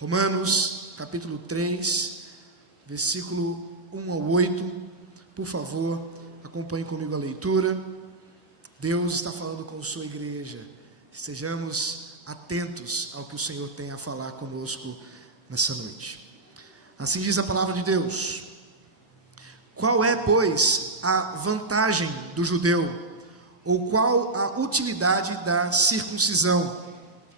Romanos, capítulo 3, versículo 1 ao 8. Por favor, acompanhe comigo a leitura. Deus está falando com sua igreja. Estejamos atentos ao que o Senhor tem a falar conosco nessa noite. Assim diz a palavra de Deus. Qual é, pois, a vantagem do judeu? Ou qual a utilidade da circuncisão?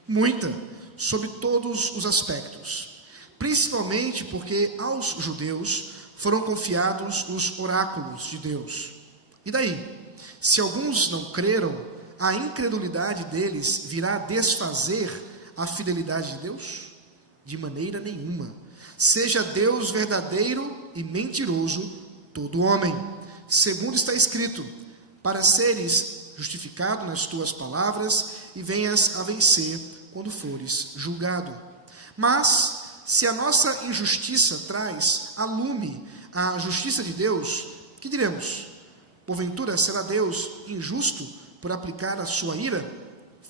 Muita, sob todos os aspectos, principalmente porque aos judeus foram confiados os oráculos de Deus. E daí? Se alguns não creram, a incredulidade deles virá desfazer a fidelidade de Deus? De maneira nenhuma. Seja Deus verdadeiro e mentiroso todo homem, segundo está escrito, para seres justificado nas tuas palavras e venhas a vencer quando fores julgado. Mas, se a nossa injustiça traz a lume a justiça de Deus, que diremos? Porventura será Deus injusto por aplicar a sua ira?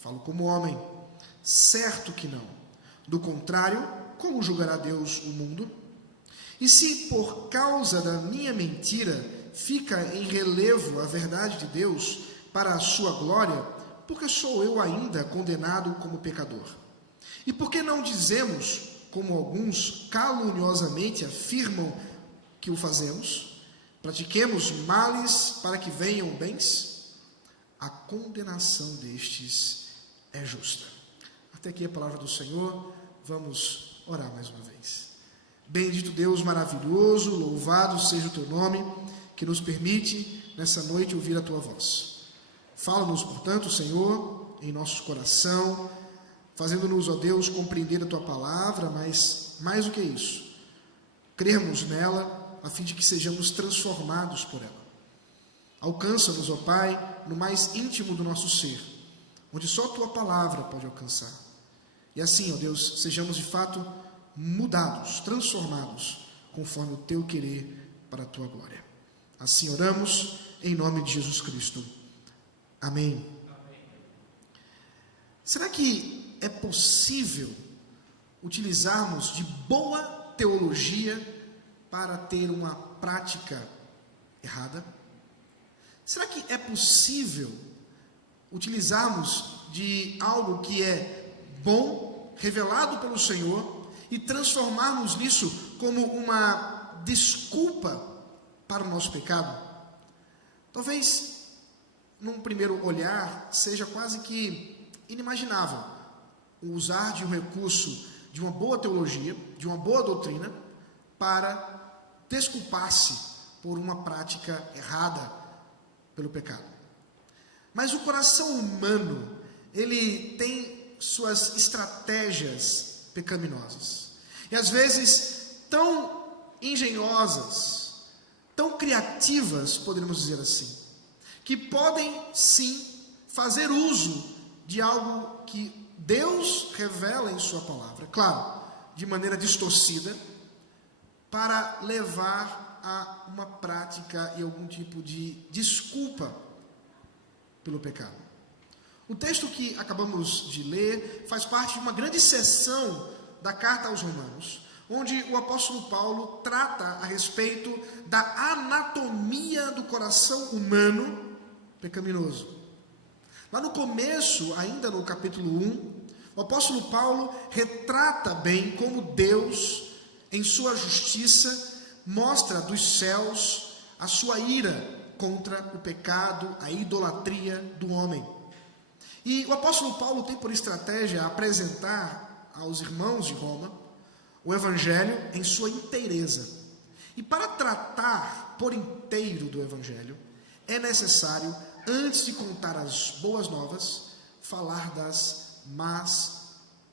Falo como homem. Certo que não. Do contrário, como julgará Deus o mundo? E se por causa da minha mentira fica em relevo a verdade de Deus para a sua glória, porque sou eu ainda condenado como pecador? E por que não dizemos, como alguns caluniosamente afirmam que o fazemos, pratiquemos males para que venham bens? A condenação destes é justa. Até aqui a palavra do Senhor. Vamos orar mais uma vez. Bendito Deus maravilhoso, louvado seja o teu nome, que nos permite nessa noite ouvir a tua voz. Fala-nos, portanto, Senhor, em nosso coração, fazendo-nos, ó Deus, compreender a tua palavra, mas mais do que isso, crermos nela, a fim de que sejamos transformados por ela. Alcança-nos, ó Pai, no mais íntimo do nosso ser, onde só a tua palavra pode alcançar. E assim, ó Deus, sejamos de fato mudados, transformados, conforme o teu querer para a tua glória. Assim oramos, em nome de Jesus Cristo. Amém. Será que é possível utilizarmos de boa teologia para ter uma prática errada? Será que é possível utilizarmos de algo que é bom, revelado pelo Senhor, e transformarmos nisso como uma desculpa para o nosso pecado? Talvez, num primeiro olhar, seja quase que inimaginável o usar de um recurso de uma boa teologia, de uma boa doutrina, para desculpar-se por uma prática errada pelo pecado. Mas o coração humano, ele tem suas estratégias pecaminosas. E às vezes tão engenhosas, tão criativas, poderíamos dizer assim, que podem sim fazer uso de algo que Deus revela em sua palavra, claro, de maneira distorcida, para levar a uma prática e algum tipo de desculpa pelo pecado. O texto que acabamos de ler faz parte de uma grande seção da carta aos Romanos, onde o apóstolo Paulo trata a respeito da anatomia do coração humano pecaminoso. Lá no começo, ainda no capítulo 1, o apóstolo Paulo retrata bem como Deus, em sua justiça, mostra dos céus a sua ira contra o pecado, a idolatria do homem. E o apóstolo Paulo tem por estratégia apresentar aos irmãos de Roma o evangelho em sua inteireza. E para tratar por inteiro do evangelho, é necessário, antes de contar as boas novas, falar das más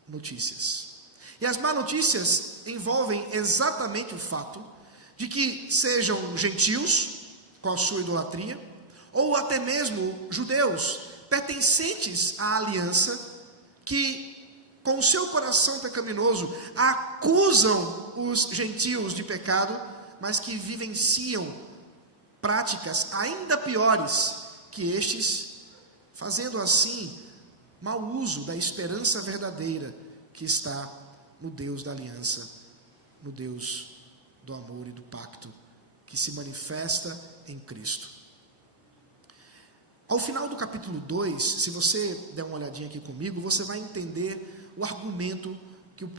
notícias. E as más notícias envolvem exatamente o fato de que sejam gentios, com a sua idolatria, ou até mesmo judeus, pertencentes à aliança, que com o seu coração pecaminoso acusam os gentios de pecado, mas que vivenciam práticas ainda piores que estes, fazendo assim mau uso da esperança verdadeira que está no Deus da aliança, no Deus do amor e do pacto, que se manifesta em Cristo. Ao final do capítulo 2, se você der uma olhadinha aqui comigo, você vai entender o argumento que o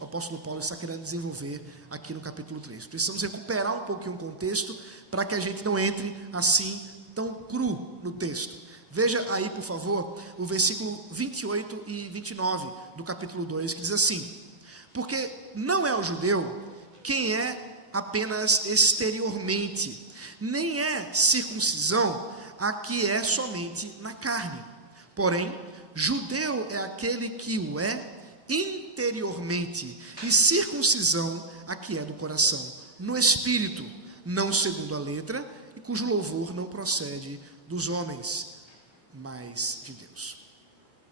apóstolo Paulo está querendo desenvolver aqui no capítulo 3. Precisamos recuperar um pouquinho o contexto para que a gente não entre assim tão cru no texto. Veja aí, por favor, o versículo 28 e 29 do capítulo 2, que diz assim: porque não é o judeu quem é apenas exteriormente, nem é circuncisão a que é somente na carne. Porém, judeu é aquele que o é interiormente, e circuncisão a que é do coração, no espírito, não segundo a letra, e cujo louvor não procede dos homens, mas de Deus.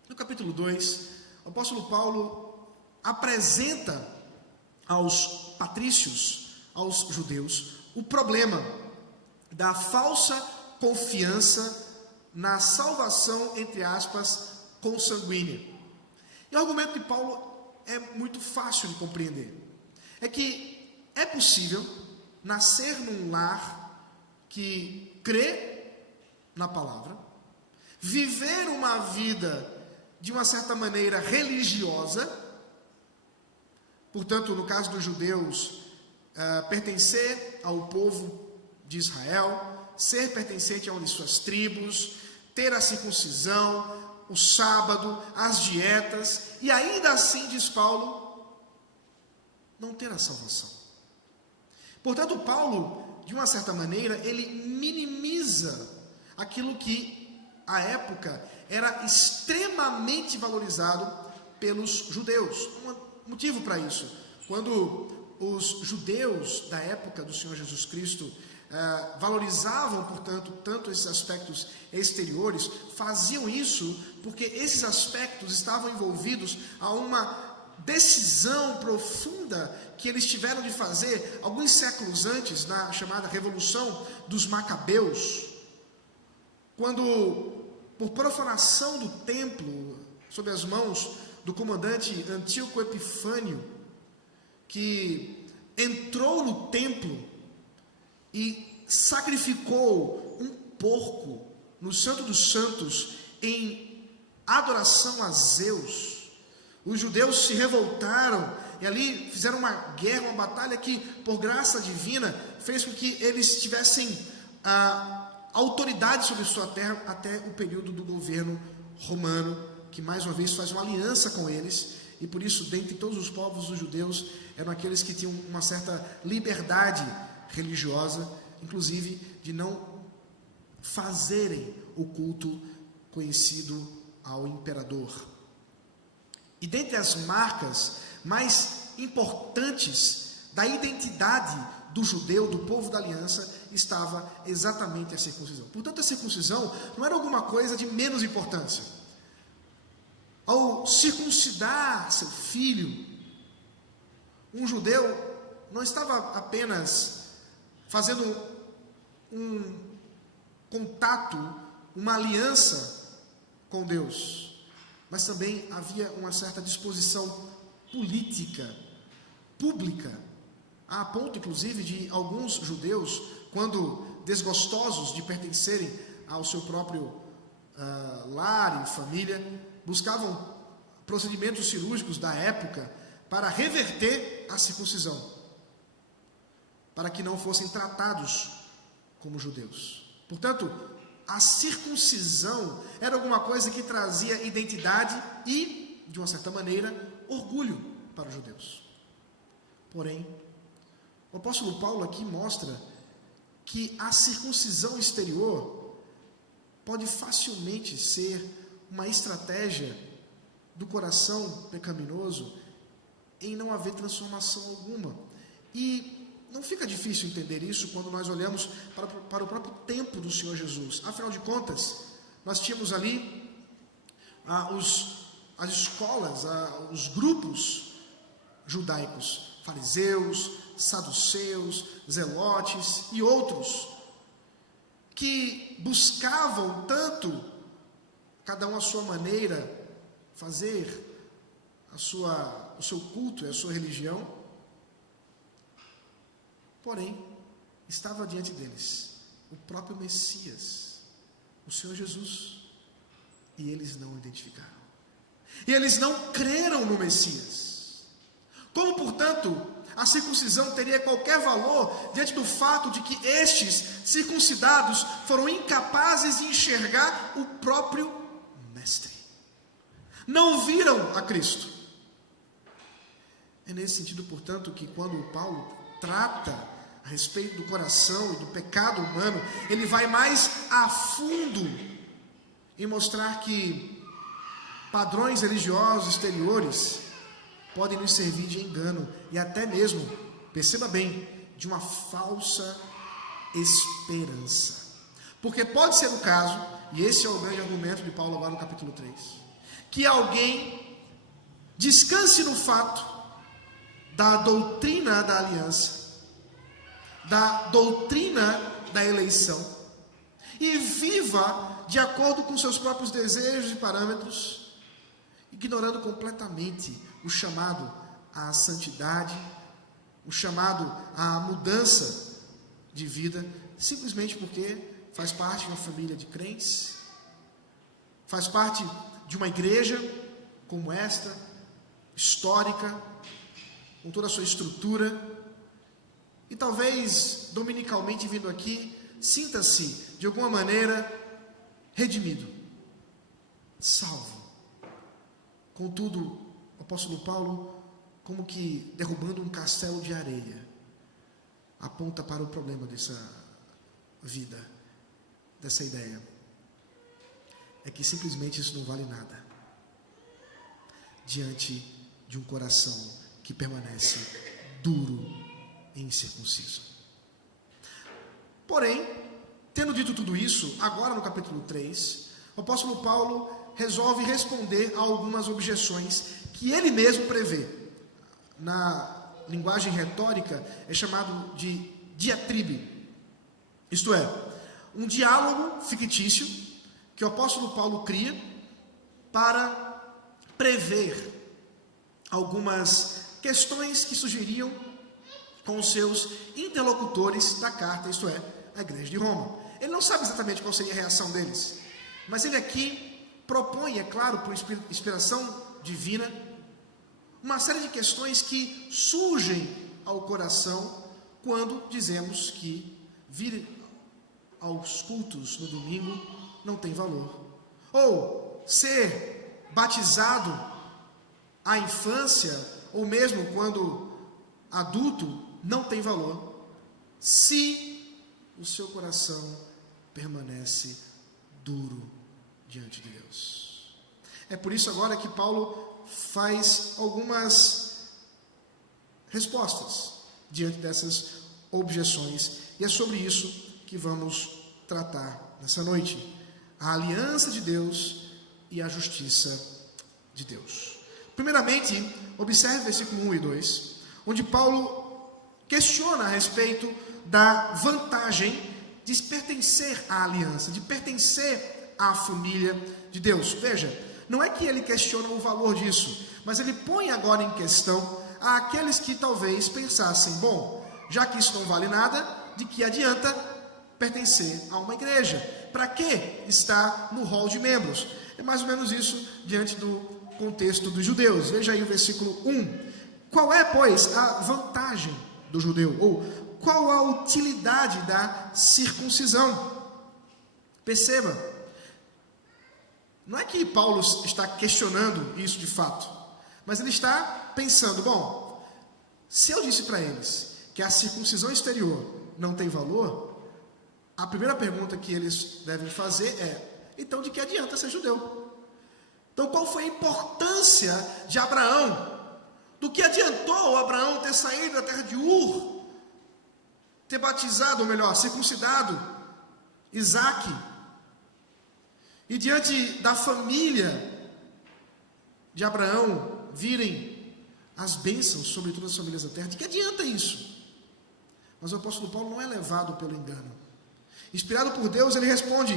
No capítulo 2, o apóstolo Paulo apresenta aos patrícios, aos judeus, o problema da falsa confiança na salvação, entre aspas, consanguínea. E o argumento de Paulo é muito fácil de compreender. É que é possível nascer num lar que crê na palavra, viver uma vida de uma certa maneira religiosa, portanto, no caso dos judeus, pertencer ao povo de Israel, ser pertencente a uma de suas tribos, ter a circuncisão, o sábado, as dietas, e ainda assim, diz Paulo, não ter a salvação. Portanto, Paulo, de uma certa maneira, ele minimiza aquilo que, à época, era extremamente valorizado pelos judeus. Um motivo para isso: quando os judeus da época do Senhor Jesus Cristo valorizavam, portanto, tanto esses aspectos exteriores, faziam isso porque esses aspectos estavam envolvidos a uma decisão profunda que eles tiveram de fazer alguns séculos antes, na chamada Revolução dos Macabeus, quando, por profanação do templo, sob as mãos do comandante Antíoco Epifânio, que entrou no templo e sacrificou um porco no Santo dos Santos em adoração a Zeus, os judeus se revoltaram e ali fizeram uma guerra, uma batalha que, por graça divina, fez com que eles tivessem autoridade sobre sua terra até o período do governo romano, que mais uma vez faz uma aliança com eles, e por isso, dentre todos os povos, os judeus eram aqueles que tinham uma certa liberdade religiosa, inclusive de não fazerem o culto conhecido ao imperador. E dentre as marcas mais importantes da identidade do judeu, do povo da aliança, estava exatamente a circuncisão. Portanto, a circuncisão não era alguma coisa de menos importância. Ao circuncidar seu filho, um judeu não estava apenas fazendo um contato, uma aliança com Deus, mas também havia uma certa disposição política, pública, a ponto inclusive de alguns judeus, quando desgostosos de pertencerem ao seu próprio lar e família, buscavam procedimentos cirúrgicos da época para reverter a circuncisão, para que não fossem tratados como judeus. Portanto, a circuncisão era alguma coisa que trazia identidade e, de uma certa maneira, orgulho para os judeus. Porém, o apóstolo Paulo aqui mostra que a circuncisão exterior pode facilmente ser uma estratégia do coração pecaminoso em não haver transformação alguma. E não fica difícil entender isso quando nós olhamos para o próprio tempo do Senhor Jesus. Afinal de contas, nós tínhamos ali as escolas, os grupos judaicos, fariseus, saduceus, zelotes e outros, que buscavam tanto, cada um à sua maneira, fazer o seu culto e a sua religião. Porém, estava diante deles o próprio Messias, o Senhor Jesus, e eles não o identificaram. E eles não creram no Messias. Como, portanto, a circuncisão teria qualquer valor diante do fato de que estes circuncidados foram incapazes de enxergar o próprio Mestre? Não viram a Cristo. É nesse sentido, portanto, que quando Paulo trata a respeito do coração e do pecado humano, ele vai mais a fundo em mostrar que padrões religiosos exteriores podem nos servir de engano e até mesmo, perceba bem, de uma falsa esperança. Porque pode ser o caso, e esse é o grande argumento de Paulo agora no capítulo 3, que alguém descanse no fato da doutrina da aliança, da doutrina da eleição, e viva de acordo com seus próprios desejos e parâmetros, ignorando completamente o chamado à santidade, o chamado à mudança de vida, simplesmente porque faz parte de uma família de crentes, faz parte de uma igreja como esta, histórica, com toda a sua estrutura, e talvez dominicalmente vindo aqui, sinta-se de alguma maneira redimido, salvo. Contudo, o apóstolo Paulo, como que derrubando um castelo de areia, aponta para o problema dessa vida, dessa ideia. É que simplesmente isso não vale nada diante de um coração que permanece duro e incircunciso. Porém, tendo dito tudo isso, agora no capítulo 3, o apóstolo Paulo resolve responder a algumas objeções que ele mesmo prevê. Na linguagem retórica é chamado de diatribe, isto é, um diálogo fictício que o apóstolo Paulo cria para prever algumas questões que surgiriam com os seus interlocutores da carta, isto é, a igreja de Roma. Ele não sabe exatamente qual seria a reação deles, mas ele aqui propõe, é claro, por inspiração divina, uma série de questões que surgem ao coração quando dizemos que vir aos cultos no domingo não tem valor, ou ser batizado à infância, ou mesmo quando adulto, não tem valor, se o seu coração permanece duro diante de Deus. É por isso agora que Paulo faz algumas respostas diante dessas objeções, e é sobre isso que vamos tratar nessa noite: a aliança de Deus e a justiça de Deus. Primeiramente, observe versículo 1 e 2, onde Paulo questiona a respeito da vantagem de pertencer à aliança, de pertencer à família de Deus. Veja, não é que ele questiona o valor disso, mas ele põe agora em questão aqueles que talvez pensassem: bom, já que isso não vale nada, de que adianta pertencer a uma igreja? Para que estar no hall de membros? É mais ou menos isso diante do contexto dos judeus. Veja aí o versículo 1. Qual é, pois, a vantagem do judeu? Ou qual a utilidade da circuncisão? Perceba, não é que Paulo está questionando isso de fato, mas ele está pensando: bom, se eu disse para eles que a circuncisão exterior não tem valor, a primeira pergunta que eles devem fazer é: então de que adianta ser judeu? Então qual foi a importância de Abraão? Do que adiantou Abraão ter saído da terra de Ur, ter batizado, ou melhor, circuncidado Isaque, e diante da família de Abraão virem as bênçãos sobre todas as famílias da terra? De que adianta isso? Mas o apóstolo Paulo não é levado pelo engano. Inspirado por Deus, ele responde: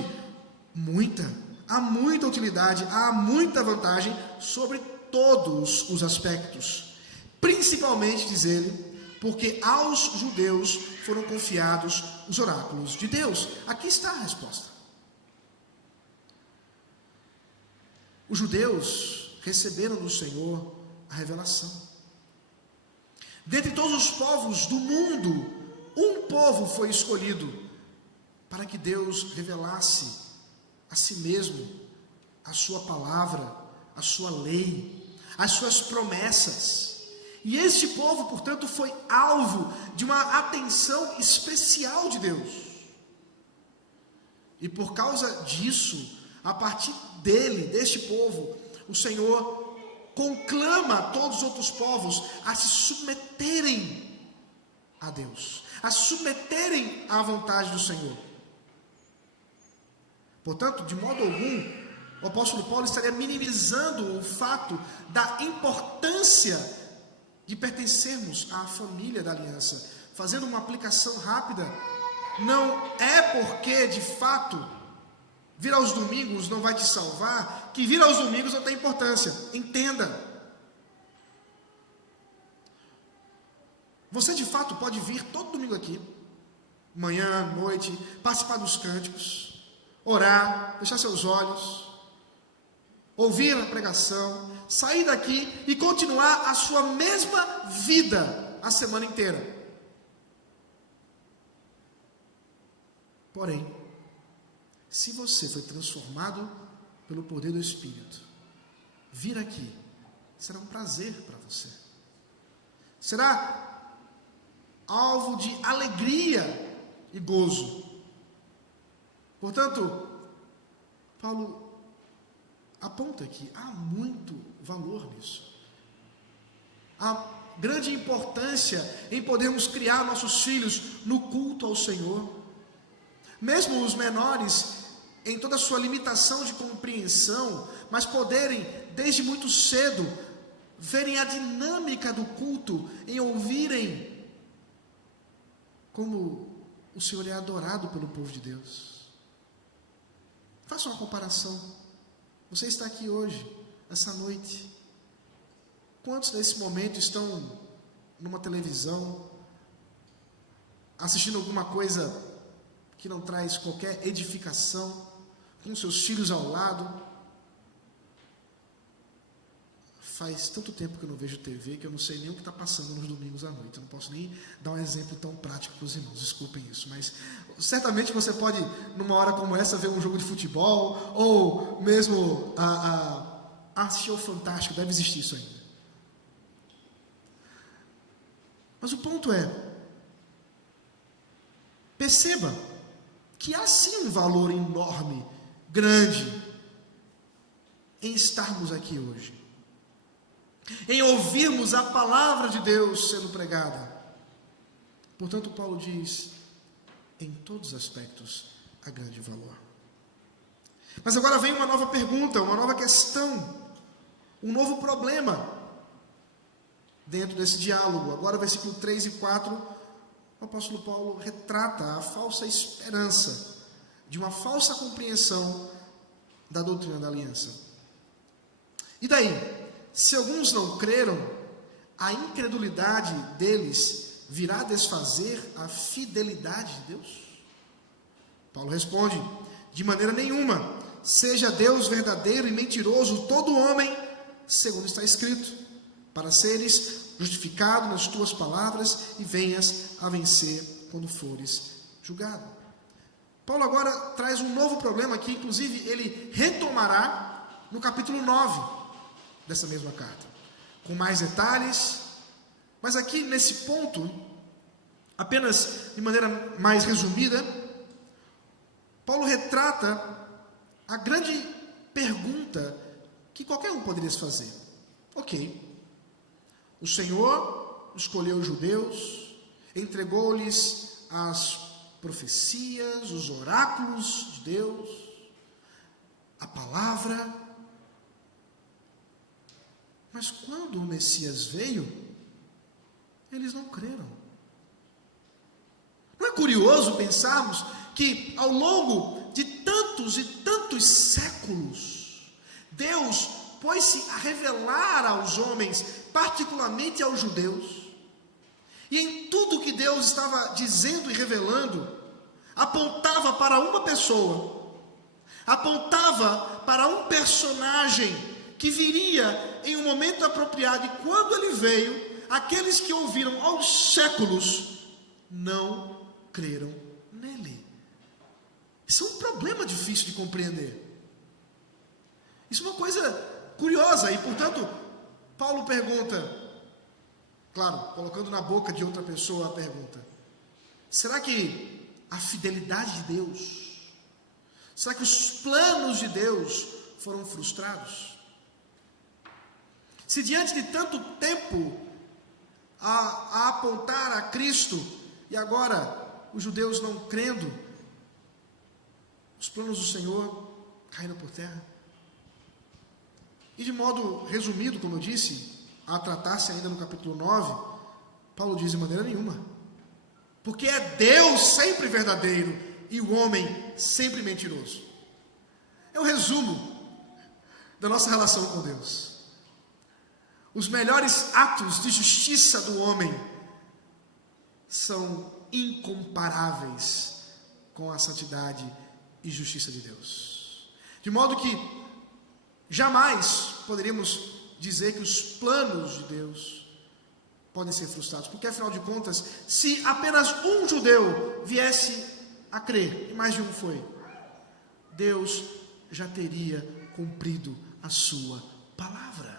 há muita utilidade, há muita vantagem sobre todos os aspectos, principalmente, diz ele, porque aos judeus foram confiados os oráculos de Deus. Aqui está a resposta. Os judeus receberam do Senhor a revelação. Dentre todos os povos do mundo, um povo foi escolhido para que Deus revelasse a si mesmo, a sua palavra, a sua lei, as suas promessas. E este povo, portanto, foi alvo de uma atenção especial de Deus. E por causa disso, a partir deste povo, o Senhor conclama a todos os outros povos a se submeterem a Deus, a se submeterem à vontade do Senhor. Portanto, de modo algum, o apóstolo Paulo estaria minimizando o fato da importância de pertencermos à família da aliança. Fazendo uma aplicação rápida, não é porque, de fato, vir aos domingos não vai te salvar, que vir aos domingos não tem importância. Entenda. Você, de fato, pode vir todo domingo aqui, manhã, noite, participar dos cânticos, orar, fechar seus olhos, ouvir a pregação, sair daqui e continuar a sua mesma vida a semana inteira. Porém, se você foi transformado pelo poder do Espírito, vir aqui será um prazer para você. Será alvo de alegria e gozo. Portanto, Paulo aponta que há muito valor nisso. Há grande importância em podermos criar nossos filhos no culto ao Senhor. Mesmo os menores, em toda a sua limitação de compreensão, mas poderem, desde muito cedo, verem a dinâmica do culto, em ouvirem como o Senhor é adorado pelo povo de Deus. Faça uma comparação. Você está aqui hoje, essa noite. Quantos nesse momento estão numa televisão, assistindo alguma coisa que não traz qualquer edificação, com seus filhos ao lado? Faz tanto tempo que eu não vejo TV, que eu não sei nem o que está passando nos domingos à noite. Eu não posso nem dar um exemplo tão prático para os irmãos, desculpem isso. Mas certamente você pode, numa hora como essa, ver um jogo de futebol, ou mesmo assistir ao Fantástico, deve existir isso ainda. Mas o ponto é, perceba que há sim um valor enorme, grande, em estarmos aqui hoje, em ouvirmos a palavra de Deus sendo pregada. Portanto, Paulo diz, em todos os aspectos, há grande valor. Mas agora vem uma nova pergunta, uma nova questão, um novo problema dentro desse diálogo. Agora, versículo 3 e 4, o apóstolo Paulo retrata a falsa esperança de uma falsa compreensão da doutrina da aliança. E daí? Se alguns não creram, a incredulidade deles virá desfazer a fidelidade de Deus? Paulo responde, de maneira nenhuma. Seja Deus verdadeiro e mentiroso todo homem, segundo está escrito, para seres justificado nas tuas palavras e venhas a vencer quando fores julgado. Paulo agora traz um novo problema que inclusive ele retomará no capítulo 9 dessa mesma carta, com mais detalhes, mas aqui nesse ponto, apenas de maneira mais resumida, Paulo retrata a grande pergunta que qualquer um poderia se fazer. Ok, o Senhor escolheu os judeus, entregou-lhes as profecias, os oráculos de Deus, a palavra. Mas quando o Messias veio, eles não creram. Não é curioso pensarmos que ao longo de tantos e tantos séculos, Deus pôs-se a revelar aos homens, particularmente aos judeus. E em tudo que Deus estava dizendo e revelando, apontava para uma pessoa, apontava para um personagem que viria em um momento apropriado. E quando ele veio, aqueles que ouviram aos séculos não creram nele. Isso é um problema difícil de compreender. Isso é uma coisa curiosa e, portanto, Paulo pergunta, claro, colocando na boca de outra pessoa a pergunta: será que a fidelidade de Deus, será que os planos de Deus foram frustrados? Se diante de tanto tempo a apontar a Cristo, e agora os judeus não crendo, os planos do Senhor caíram por terra? E de modo resumido, como eu disse, a tratar-se ainda no capítulo 9, Paulo diz: de maneira nenhuma, porque é Deus sempre verdadeiro e o homem sempre mentiroso. É o resumo da nossa relação com Deus. Os melhores atos de justiça do homem são incomparáveis com a santidade e justiça de Deus. De modo que jamais poderíamos dizer que os planos de Deus podem ser frustrados, porque afinal de contas, se apenas um judeu viesse a crer, e mais de um foi, Deus já teria cumprido a sua palavra.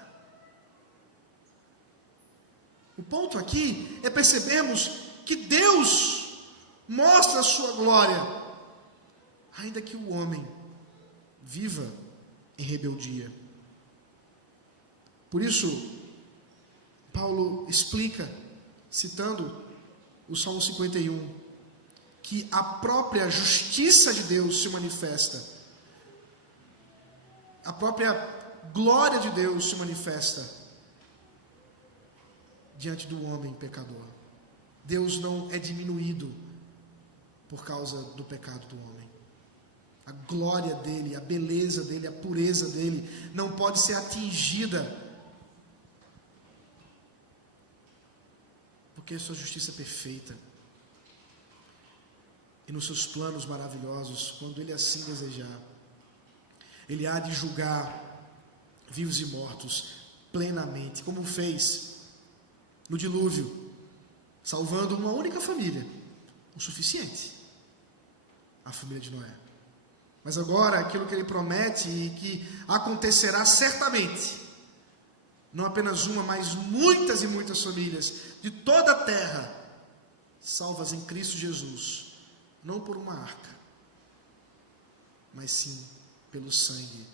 O ponto aqui é percebermos que Deus mostra a sua glória, ainda que o homem viva em rebeldia. Por isso, Paulo explica, citando o Salmo 51, que a própria justiça de Deus se manifesta, a própria glória de Deus se manifesta diante do homem pecador. Deus não é diminuído por causa do pecado do homem. A glória dele, a beleza dele, a pureza dele não pode ser atingida, porque a sua justiça é perfeita. E nos seus planos maravilhosos, quando ele assim desejar, ele há de julgar vivos e mortos plenamente, como fez no dilúvio, salvando uma única família, o suficiente, a família de Noé. Mas agora, aquilo que ele promete e que acontecerá certamente, não apenas uma, mas muitas e muitas famílias de toda a terra, salvas em Cristo Jesus, não por uma arca, mas sim pelo sangue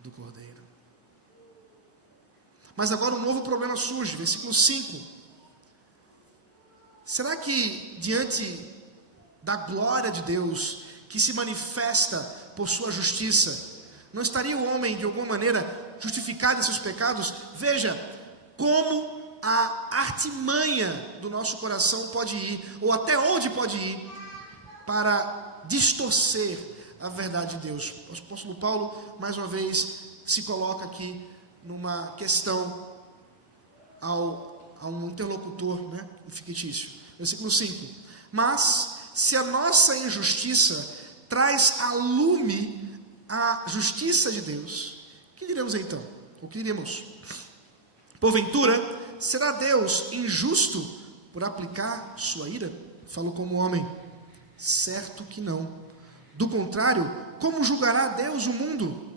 do Cordeiro. Mas agora um novo problema surge, versículo 5. Será que diante da glória de Deus, que se manifesta por sua justiça, não estaria o homem de alguma maneira justificado em seus pecados? Veja como a artimanha do nosso coração pode ir, ou até onde pode ir, para distorcer a verdade de Deus. O apóstolo Paulo, mais uma vez, se coloca aqui numa questão a um interlocutor, um fictício. Versículo 5. Mas, se a nossa injustiça traz a lume a justiça de Deus, que diremos então? O que diremos? Porventura, será Deus injusto por aplicar sua ira? Falou como homem. Certo que não. Do contrário, como julgará Deus o mundo?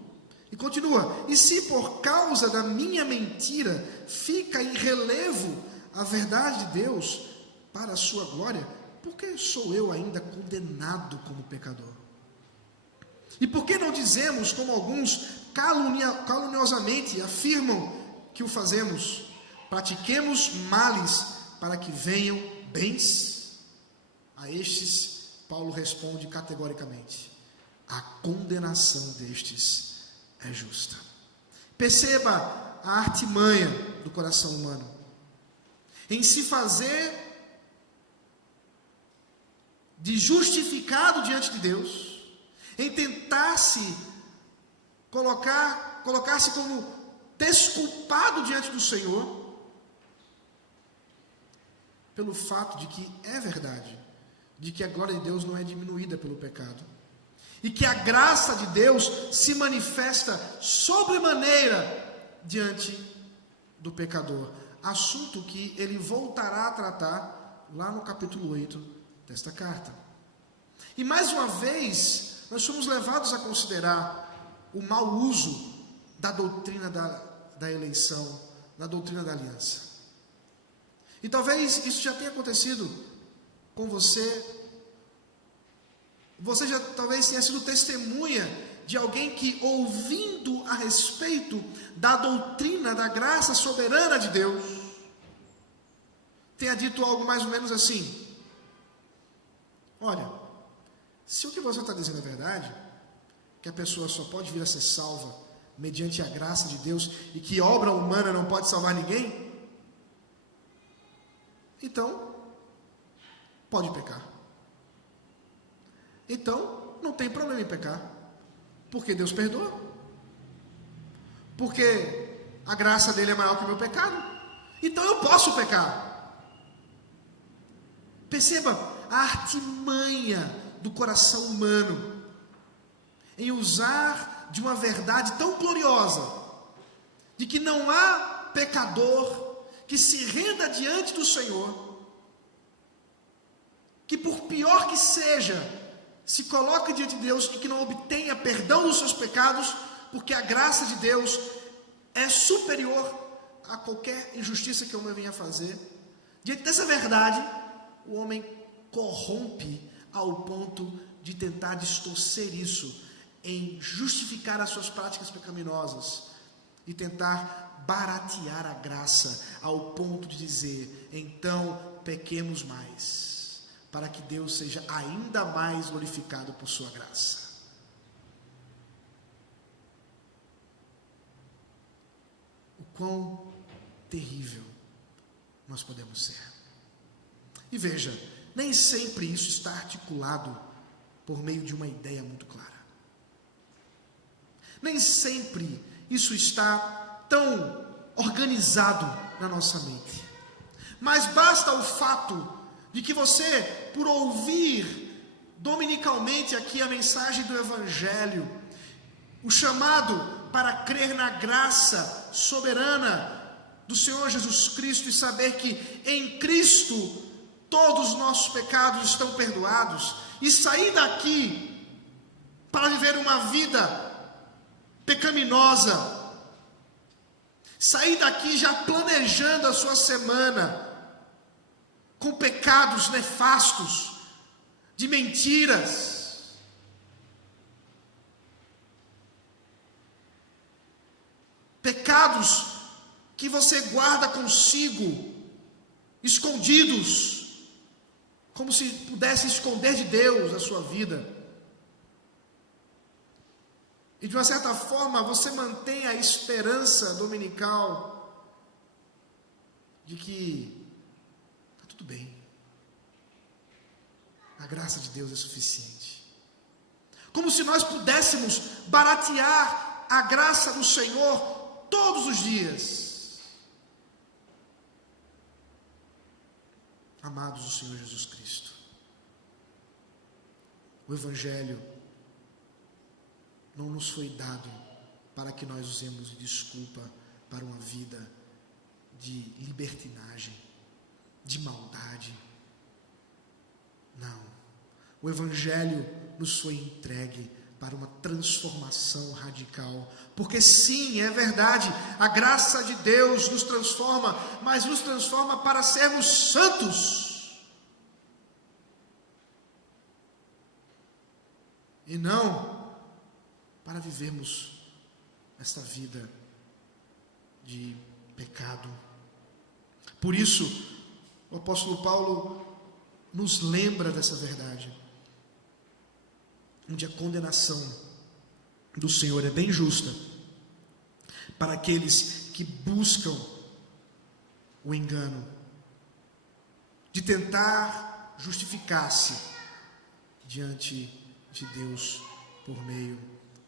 E continua: e se por causa da minha mentira fica em relevo a verdade de Deus para a sua glória, por que sou eu ainda condenado como pecador? E por que não dizemos, como alguns caluniosamente afirmam que o fazemos, pratiquemos males para que venham bens? A estes, Paulo responde categoricamente: a condenação destes é justa. Perceba a artimanha do coração humano em se fazer de justificado diante de Deus, em tentar-se colocar-se como desculpado diante do Senhor, pelo fato de que é verdade, de que a glória de Deus não é diminuída pelo pecado, e que a graça de Deus se manifesta sobremaneira diante do pecador, assunto que ele voltará a tratar lá no capítulo 8 desta carta. E mais uma vez, nós somos levados a considerar o mau uso da doutrina da eleição, da doutrina da aliança. E talvez isso já tenha acontecido com você. Você já talvez tenha sido testemunha de alguém que, ouvindo a respeito da doutrina da graça soberana de Deus, tenha dito algo mais ou menos assim: olha, se o que você está dizendo é verdade, que a pessoa só pode vir a ser salva mediante a graça de Deus e que obra humana não pode salvar ninguém, então pode pecar. Então não tem problema em pecar, porque Deus perdoa, porque a graça dele é maior que o meu pecado, então eu posso pecar. Perceba a artimanha do coração humano em usar de uma verdade tão gloriosa, de que não há pecador que se renda diante do Senhor, que por pior que seja, se coloque diante de Deus e que não obtenha perdão dos seus pecados, porque a graça de Deus é superior a qualquer injustiça que o homem venha fazer. Diante dessa verdade, o homem corrompe ao ponto de tentar distorcer isso, em justificar as suas práticas pecaminosas e tentar baratear a graça ao ponto de dizer: então pequemos mais, para que Deus seja ainda mais glorificado por sua graça. O quão terrível nós podemos ser. E veja, nem sempre isso está articulado por meio de uma ideia muito clara. Nem sempre isso está tão organizado na nossa mente. Mas basta o fato de que você, por ouvir dominicalmente aqui a mensagem do Evangelho, o chamado para crer na graça soberana do Senhor Jesus Cristo e saber que em Cristo todos os nossos pecados estão perdoados, e sair daqui para viver uma vida pecaminosa, sair daqui já planejando a sua semana com pecados nefastos, de mentiras, pecados que você guarda consigo, escondidos, como se pudesse esconder de Deus a sua vida. E de uma certa forma você mantém a esperança dominical de que está tudo bem, a graça de Deus é suficiente. Como se nós pudéssemos baratear a graça do Senhor todos os dias. Amados do Senhor Jesus Cristo, o Evangelho não nos foi dado para que nós usemos de desculpa para uma vida de libertinagem, de maldade. Não. O Evangelho nos foi entregue para uma transformação radical. Porque sim, é verdade, a graça de Deus nos transforma, mas nos transforma para sermos santos. E não para vivermos esta vida de pecado. Por isso, o apóstolo Paulo nos lembra dessa verdade, onde a condenação do Senhor é bem justa para aqueles que buscam o engano, de tentar justificar-se diante de Deus por meio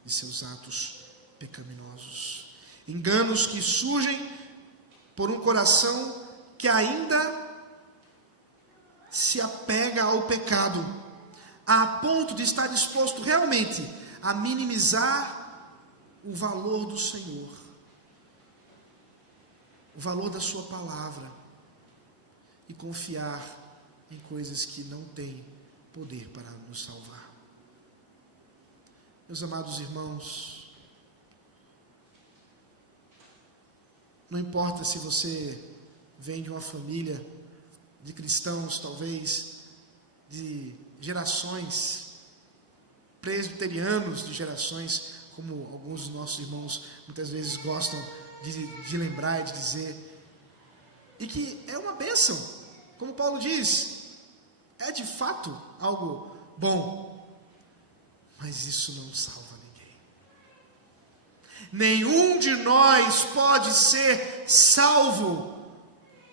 de seus atos pecaminosos. Enganos que surgem por um coração que ainda se apega ao pecado, a ponto de estar disposto realmente a minimizar o valor do Senhor, o valor da sua palavra, e confiar em coisas que não têm poder para nos salvar. Meus amados irmãos, não importa se você vem de uma família de cristãos, talvez de gerações, presbiterianos de gerações, como alguns dos nossos irmãos muitas vezes gostam de lembrar e de dizer, e que é uma bênção, como Paulo diz, é de fato algo bom, mas isso não salva ninguém. Nenhum de nós pode ser salvo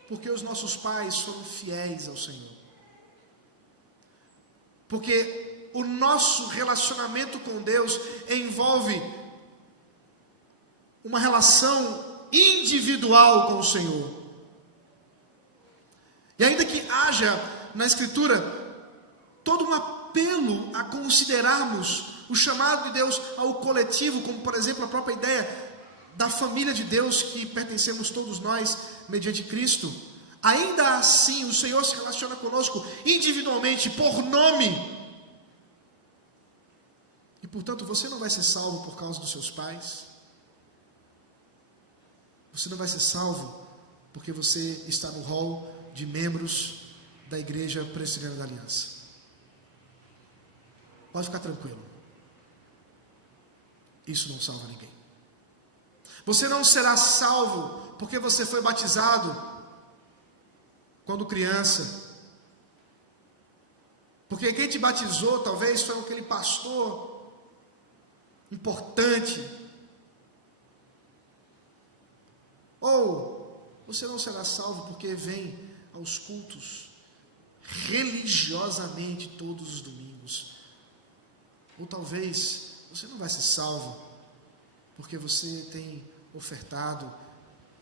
porque os nossos pais foram fiéis ao Senhor, porque o nosso relacionamento com Deus envolve uma relação individual com o Senhor. E ainda que haja na Escritura todo um apelo a considerarmos o chamado de Deus ao coletivo, como por exemplo a própria ideia da família de Deus que pertencemos todos nós mediante Cristo, ainda assim o Senhor se relaciona conosco individualmente, por nome. E portanto você não vai ser salvo por causa dos seus pais. Você não vai ser salvo porque você está no rol de membros da Igreja Presbiteriana da Aliança. Pode ficar tranquilo. Isso não salva ninguém. Você não será salvo porque você foi batizado quando criança. Porque quem te batizou talvez foi aquele pastor importante. Ou você não será salvo porque vem aos cultos religiosamente todos os domingos. Ou talvez você não vai ser salvo porque você tem ofertado,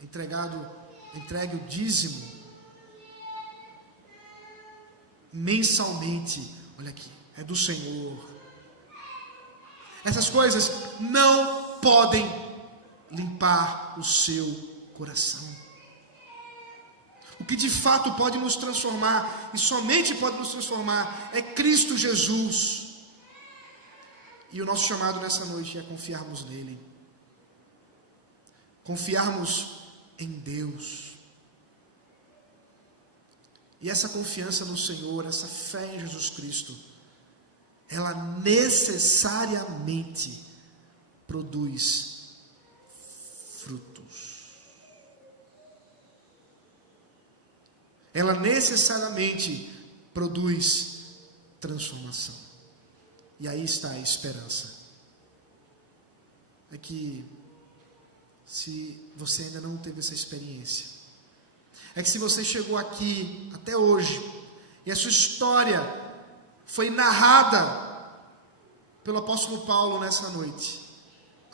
entregue o dízimo mensalmente. Olha aqui, é do Senhor. Essas coisas não podem limpar o seu coração. O que de fato pode nos transformar, e somente pode nos transformar, é Cristo Jesus. E o nosso chamado nessa noite é confiarmos nele. Confiarmos em Deus. E essa confiança no Senhor, essa fé em Jesus Cristo, ela necessariamente produz frutos. Ela necessariamente produz transformação. E aí está a esperança. É que se você ainda não teve essa experiência, é que se você chegou aqui até hoje e a sua história foi narrada pelo apóstolo Paulo nessa noite,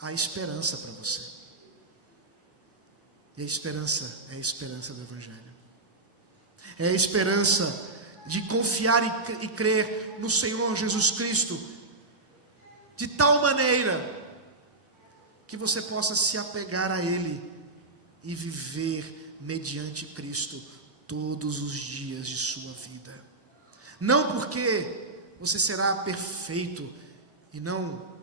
há esperança para você. E a esperança é a esperança do Evangelho. É a esperança de confiar e crer no Senhor Jesus Cristo de tal maneira que você possa se apegar a Ele e viver mediante Cristo todos os dias de sua vida. Não porque você será perfeito e não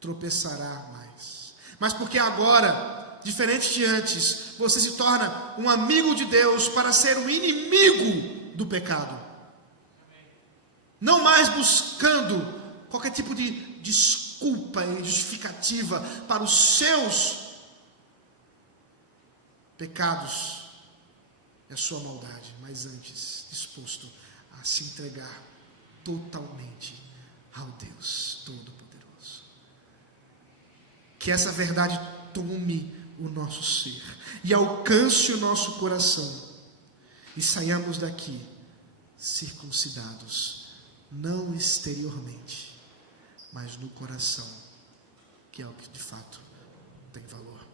tropeçará mais, mas porque agora, diferente de antes, você se torna um amigo de Deus para ser um inimigo do pecado. Não mais buscando qualquer tipo de desculpa e justificativa para os seus pecados e a sua maldade, mas antes disposto a se entregar totalmente ao Deus Todo-Poderoso. Que essa verdade tome o nosso ser e alcance o nosso coração e saiamos daqui circuncidados, não exteriormente, mas no coração, que é o que de fato tem valor.